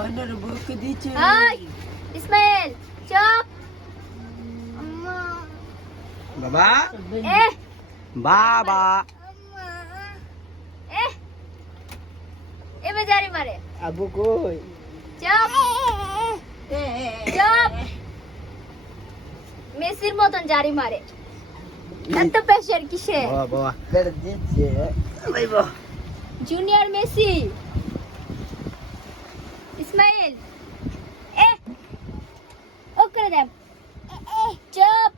ওনার বুকে দিচ্ছে হাই ইসমাইল চুপ বাবা এ বাবা এ এবে জারি মারে আবু কই চুপ চুপ মেসির মতন জারি মারে এত প্রেশার কিসে বাবা বাবা বেড়ে দিচ্ছে ভাইবো জুনিয়র মেসি ইসমাইল এ ও করে দেব চুপ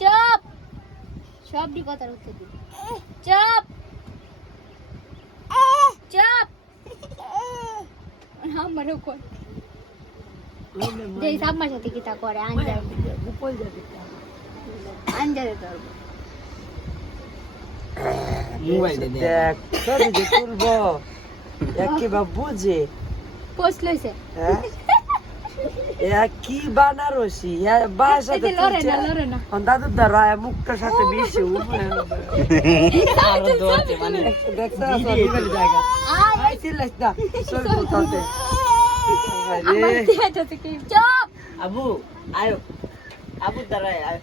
চুপ সবটি কথার উত্তর দিবি চুপ চুপ আমারও কর যেই সাম্মার সাথে কিতা করে আনজার উপল যাবে আনজারে তোর মোবাইল দে দেখ সব যে তুলবো একই বা বুঝে পোস্ট লইছে হ্যাঁ এ কি বানারসি এ বাসাতে এতে লরে না দাদু দ্বারা মুখটার সাথে মিশে উপরে আর দোতে মানে দেখছ সব জায়গা আয় আই চিল্লাস না সব বলতে আমার দেয়া যাচ্ছে কি চুপ আবু আয়ো আবু দাঁড়ায় আয়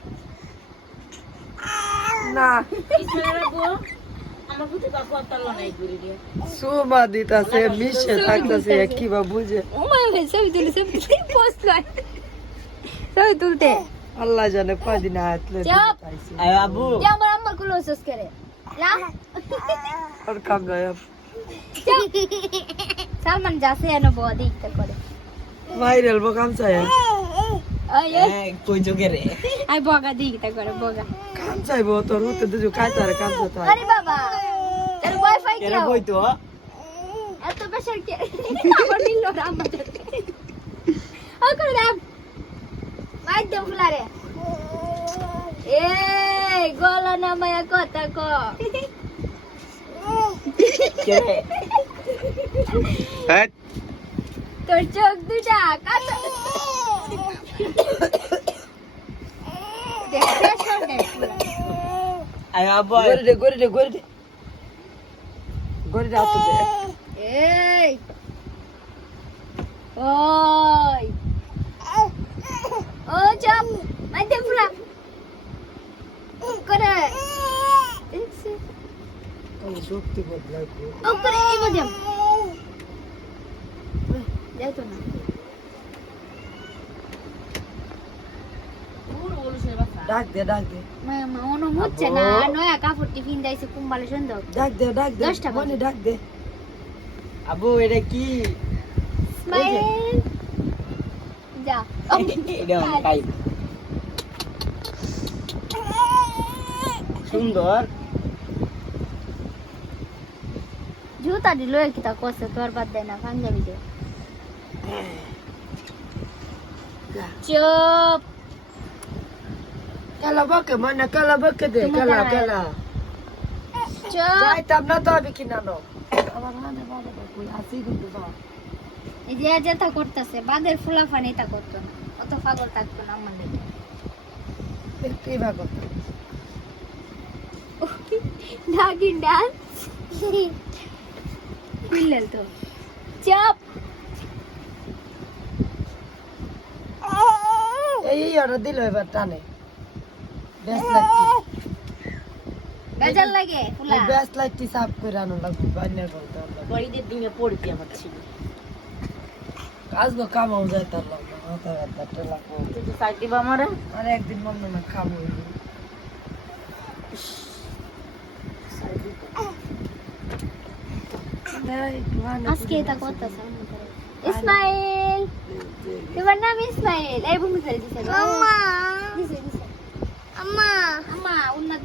না আমার বুঝে কাকু আতালো নাই ঘুরে দিয়ে সুমা দিতাছে মিশে থাকতেছে কি বা বুঝে ও মা ছবি তুলে ছবি পোস্ট লয় ছবি তুলতে আল্লাহ জানে কয়দিন হাতলে চুপ। আয় আবু যে আমার আম্মার কুলো শেষ করে যা আর কাম গায়ব চুপ। সালমান যাচ্ছে এনে বড় দেখতে করে ভাইরাল বকাম চাই ওই এই কই যোগে রে আই বগা দেখতে করে বগা কাম চাইবো তোর হতে দুজো কাইতারে কাম চাইতে আরে বাবা তোর ওয়াইফাই কি কেরে কই তো এত প্রেসার কে আমার নিল না আমার ও করে দাম মাই দম ফুলারে এই গলা নামায়া কথা ক কেরে হ্যাঁ তোর চোখ দুটা কাটা দেখ প্রেসার দেখ আয় আবু গরি দে আতো দে এই ওই ও চাপ মাইতে ফুলা করে দেখছি আমি শক্তি বদলাই ও করে এই মধ্যে যাই তো না ডাক দে মা অনু হচ্ছে না নয়া কাপড় টিফিন দাইছে কুম্বালে সুন্দর ডাক দে 10 মনে ডাক দে আবু এটা কি স্মাইল যা এটা কাই সুন্দর জুতা দিলো কিতা কষ্ট তোর বাদ দেয় না পাঞ্জাবি দে চুপ কালা বকে দে তোমার কালা দাঁড়ায়। চুপ যাইতাম না তো আমি কিনা নো আমার মানে বাবা কই আসি কিন্তু বাবা এই যে যেটা করতেছে বাদের ফুলা ফানি তা করতো না অত পাগল থাকতো না আমার লেগে কি ভাগো নাগিন ডান্স মিলল তো চাপ এই অর্ডার দিল এবার টানে বেশ লাগছে বেজাল লাগে ফুলা বেশ লাগছে সাফ করে আনো লাগবে বান্যার বলতে বড়িদের দিনে পড়তি আমার ছিল কাজ গো কামাও যায় তার লাগবে মাথা ব্যথা লাগবে তুই সাইড দিবা আমারে আরে একদিন মন না খাবো আজকে এটা করতেছে ইসমাইল তোমার নাম ইসমাইল এই ভূমি করে দিছে আম্মা দিছে আম্মা আম্মা উন্না